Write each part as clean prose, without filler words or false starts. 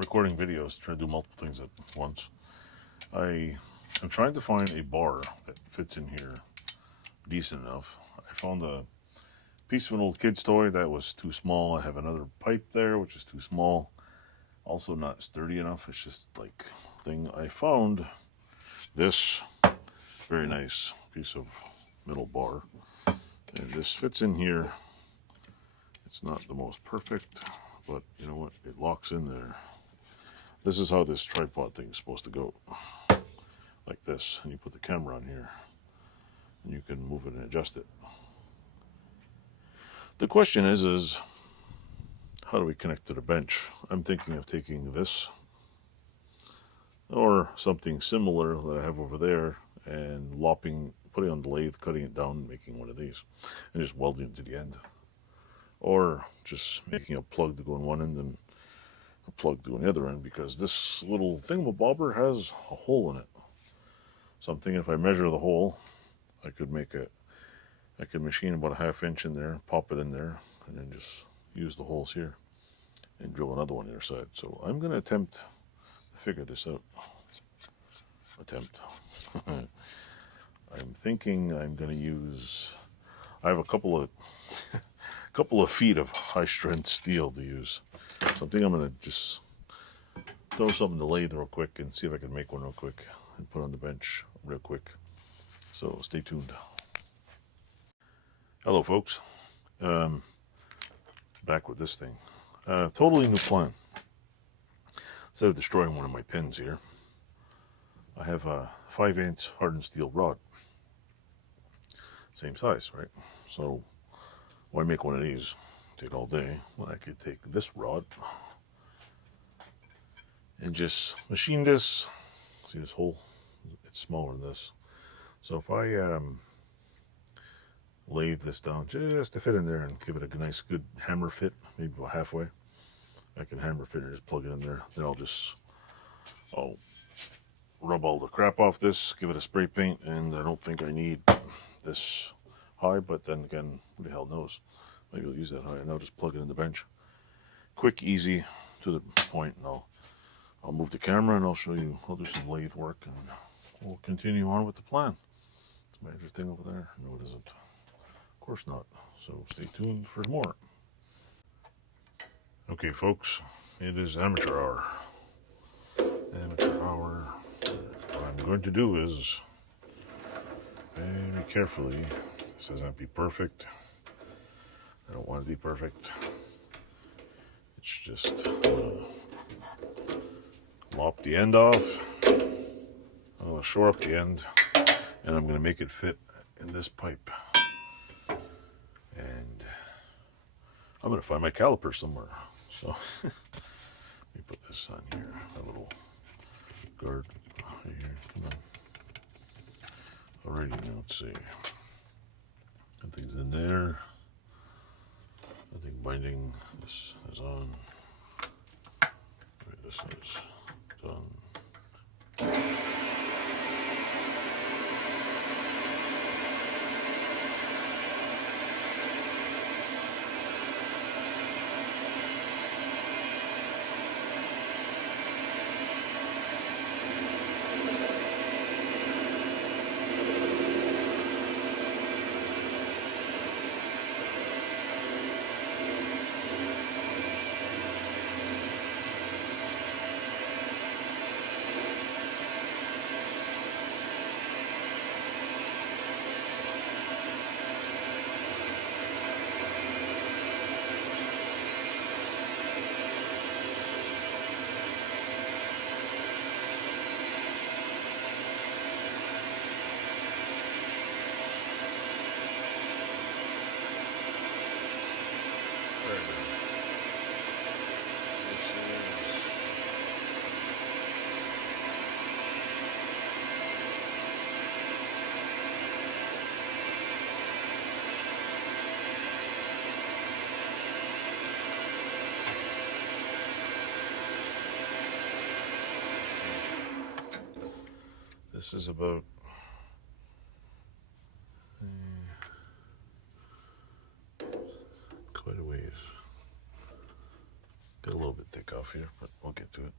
recording videos, trying to do multiple things at once. I am trying to find a bar that fits in here decent enough. I found a piece of an old kid's toy that was too small. I have another pipe there which is too small, also not sturdy enough. It's just like thing. I found this very nice piece of metal bar, and this fits in here. It's not the most perfect, but you know what, it locks in there. This is how this tripod thing is supposed to go, like this, and you put the camera on here and you can move it and adjust it. The question is how do we connect to the bench? I'm thinking of taking this or something similar that I have over there and putting on the lathe, cutting it down, making one of these, and just welding it to the end. Or just making a plug to go in one end and a plug to go in the other end, because this little thingamabobber has a hole in it. So I'm thinking if I measure the hole, I could machine about a 1/2 inch in there, pop it in there, and then just use the holes here and drill another one on the other side. So I'm going to attempt to figure this out. I'm thinking I'm going to use, I have a couple of feet of high strength steel to use. So I think I'm going to just throw something in the lathe real quick and see if I can make one real quick and put on the bench real quick. So stay tuned. Hello folks, back with this thing. Totally new plan. Instead of destroying one of my pins here, I have a 5/8 hardened steel rod. Same size, right? So why make one of these? Take all day. Well, I could take this rod and just machine this. See this hole? It's smaller than this. So if I lathe this down just to fit in there and give it a nice good hammer fit, maybe about halfway, I can hammer fit it, just plug it in there. Then I'll rub all the crap off this, give it a spray paint, and I don't think I need this high, but then again, who the hell knows? Maybe I'll use that high, and I'll just plug it in the bench. Quick, easy, to the point, and I'll move the camera and I'll show you. I'll do some lathe work and we'll continue on with the plan. It's my other thing over there. No, it isn't. Of course not. So stay tuned for more. Okay, folks, it is amateur hour. Amateur hour. What I'm going to do is very carefully. This doesn't be perfect. I don't want it to be perfect. It's just lop the end off. I'll shore up the end, and I'm going to make it fit in this pipe. And I'm going to find my caliper somewhere. So let me put this on here. A little guard here. Come on. Alrighty, now let's see. Nothing's in there. Nothing binding. This is on. Right, this is done. This is about quite a ways. Got a little bit take off here, but we'll get to it.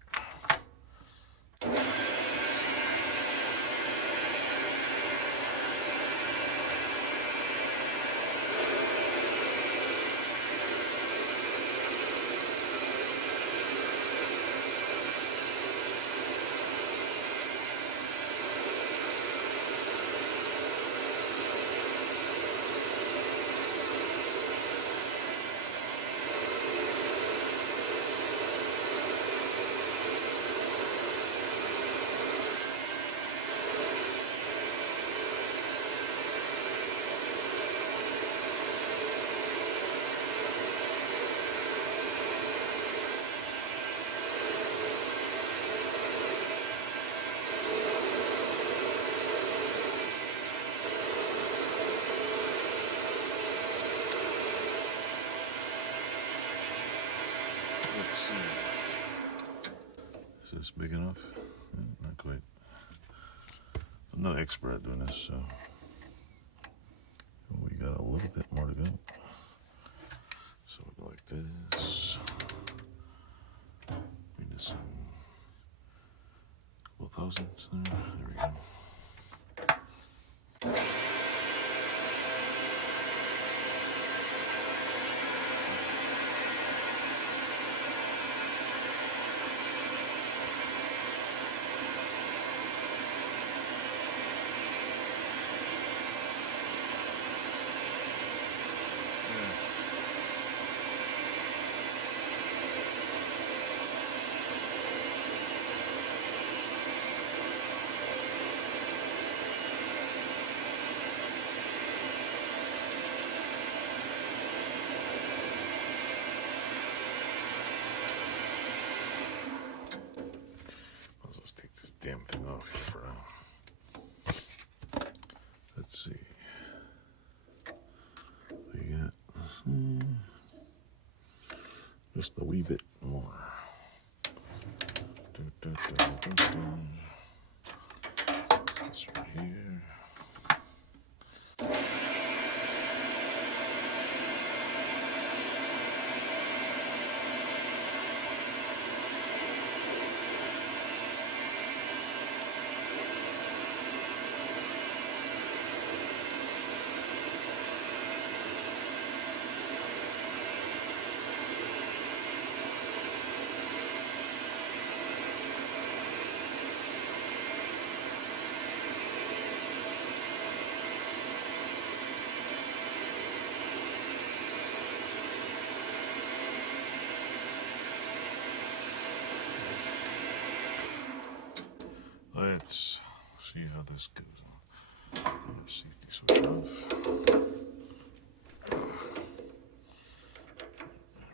Let's see. Is this big enough? Not quite. I'm not an expert at doing this, so we got a little bit more to go. So we'll go like this. We need some couple thousandths there. There we go. Let's take this damn thing off here for now. Let's see. We got just a wee bit more. This right here. Let's see how this goes. Safety switch off. There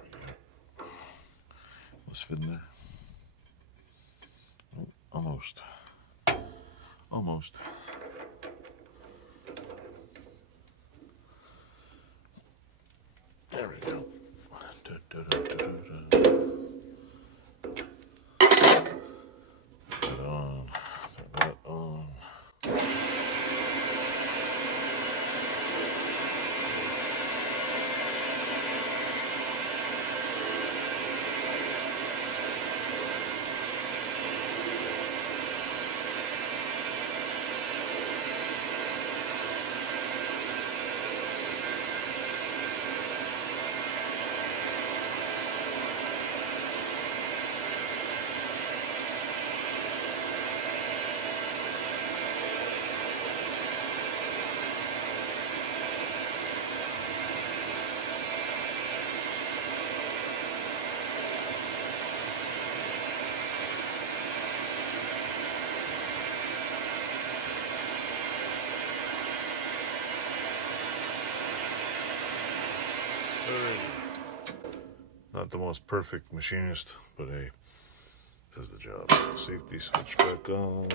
we go. Let's fit in there. Oh, almost. Almost. There we go. Not the most perfect machinist, but hey, does the job. Put the safety switch back on.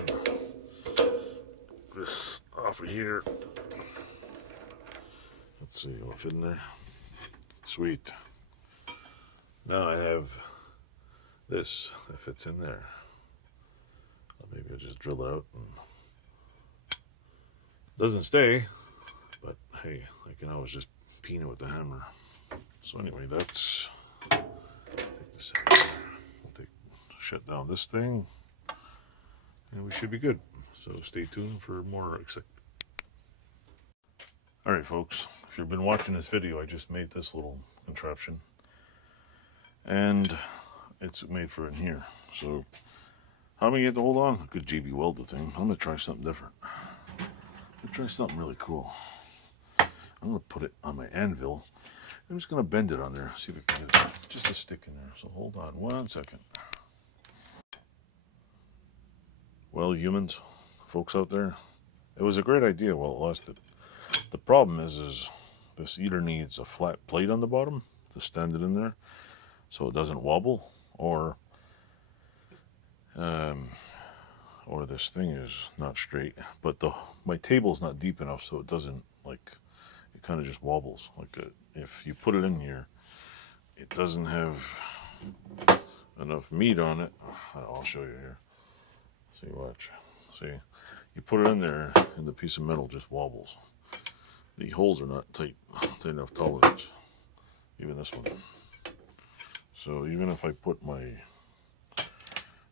This off of here. Let's see, will it fit in there? Sweet. Now I have this that fits in there. Maybe I'll just drill it out. And doesn't stay, but hey, I can always just peen it with the hammer. So anyway, that's take this out. shut down this thing, and we should be good. So stay tuned for more excitement. Alright folks, if you've been watching this video, I just made this little contraption. And it's made for in here. So how am I going to hold on? Good JB weld the thing. I'm going to try something different. I'm going to try something really cool. I'm going to put it on my anvil. I'm just going to bend it on there. See if I can get it just to stick in there. So hold on 1 second. Well, humans, folks out there, it was a great idea while it lasted. The problem is this either needs a flat plate on the bottom to stand it in there so it doesn't wobble, or this thing is not straight. But my table's not deep enough, so it doesn't, like, it kind of just wobbles. Like if you put it in here, it doesn't have enough meat on it. I'll show you here. See, watch. See, you put it in there, and the piece of metal just wobbles. The holes are not tight enough tolerance. Even this one. So even if I put my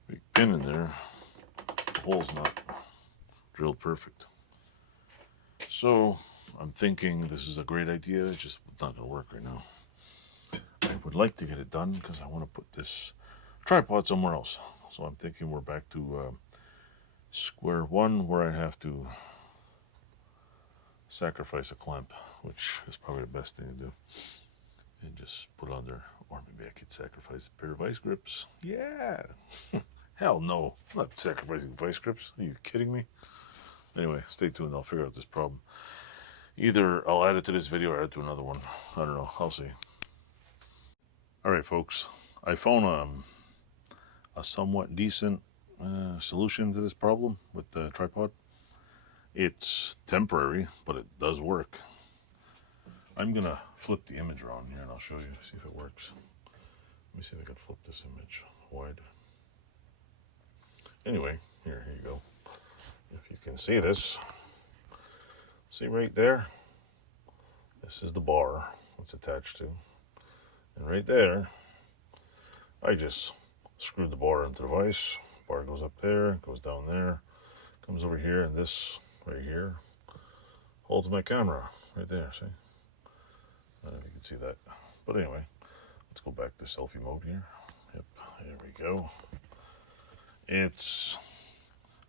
big pin in there, the hole's not drilled perfect. So I'm thinking this is a great idea. It's just not going to work right now. I would like to get it done because I want to put this tripod somewhere else. So I'm thinking we're back to square one, where I have to sacrifice a clamp, which is probably the best thing to do, and just put it on there. Or maybe I could sacrifice a pair of vice grips. Yeah. Hell no, I'm not sacrificing vice grips. Are you kidding me? Anyway, stay tuned. I'll figure out this problem. Either I'll add it to this video or add it to another one. I don't know. I'll see. Alright folks, I found a somewhat decent solution to this problem with the tripod. It's temporary, but it does work. I'm gonna flip the image around here and I'll show you, see if it works. Let me see if I can flip this image wide. Anyway, here you go. If you can see this, see right there, this is the bar it's attached to. And right there, I just screwed the bar into the vise. Bar goes up there, goes down there, comes over here, and this right here holds my camera right there. See? I don't know if you can see that. But anyway, let's go back to selfie mode here. Yep, there we go. It's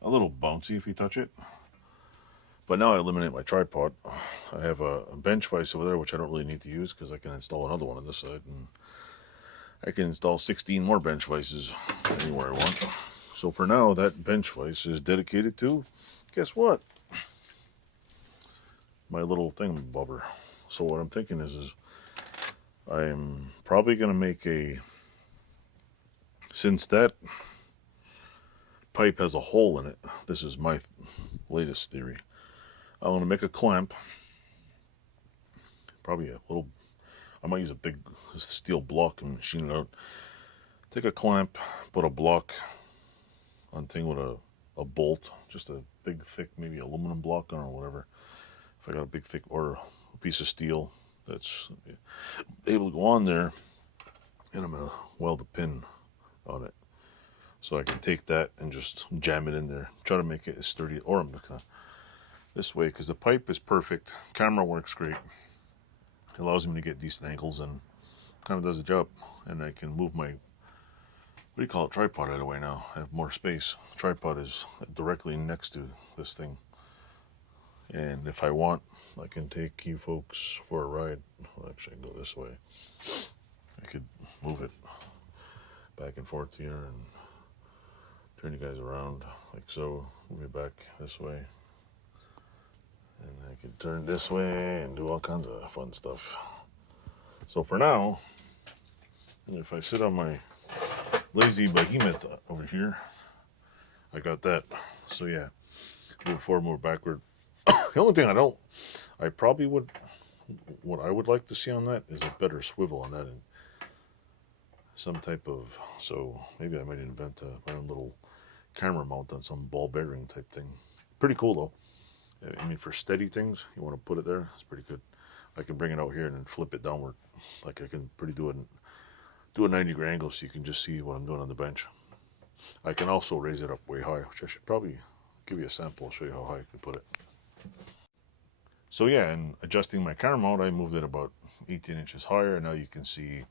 a little bouncy if you touch it. But now I eliminate my tripod. I have a bench vise over there, which I don't really need to use because I can install another one on this side. And I can install 16 more bench vices anywhere I want. So for now, that bench vise is dedicated to, guess what? My little thingamabobber. So what I'm thinking is I'm probably going to make since that pipe has a hole in it, this is my latest theory. I want to make a clamp, probably a little, I might use a big steel block and machine it out. Take a clamp, put a block on thing with a bolt, just a big thick, maybe aluminum block on or whatever. If I got a big thick, or a piece of steel that's able to go on there, and I'm going to weld a pin on it. So I can take that and just jam it in there. Try to make it as sturdy, or I'm just gonna this way, because the pipe is perfect. Camera works great. It allows me to get decent angles and kind of does the job. And I can move my, what do you call it, tripod out of the way now. I have more space. Tripod is directly next to this thing. And if I want, I can take you folks for a ride. Well, actually, I can go this way. I could move it back and forth here and turn you guys around like so. Move it back this way. And I can turn this way and do all kinds of fun stuff. So for now, and if I sit on my lazy behemoth over here, I got that. So yeah, move forward, move backward. The only thing I probably would, what I would like to see on that is a better swivel on that, and some type of, so maybe I might invent my own little camera mount on some ball bearing type thing. Pretty cool though. I mean, for steady things, you want to put it there, it's pretty good. I can bring it out here and then flip it downward. Like I can do a 90-degree angle so you can just see what I'm doing on the bench. I can also raise it up way high, which I should probably give you a sample. I'll show you how high I can put it. So yeah, and adjusting my camera mount, I moved it about 18 inches higher. Now you can see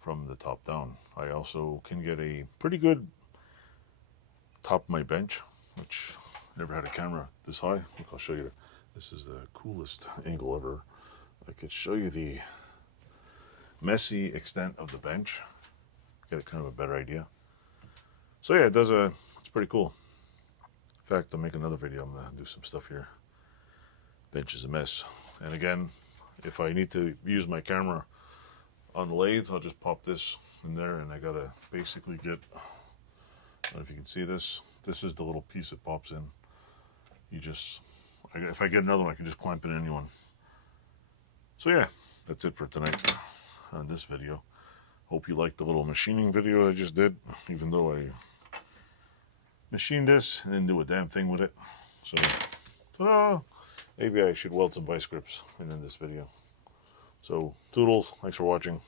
from the top down. I also can get a pretty good top of my bench, which I never had a camera this high. Look, I'll show you. This is the coolest angle ever. I could show you the messy extent of the bench. Get a kind of a better idea. So yeah, it's pretty cool. In fact, I'll make another video. I'm gonna do some stuff here. Bench is a mess. And again, if I need to use my camera on the lathe, I'll just pop this in there, and I gotta basically get, I don't know if you can see this. This is the little piece that pops in. If I get another one, I can just clamp it in anyone. So yeah, that's it for tonight on this video. Hope you liked the little machining video I just did, even though I machined this and didn't do a damn thing with it. So, ta-da! Maybe I should weld some vice grips in this video. So, toodles, thanks for watching.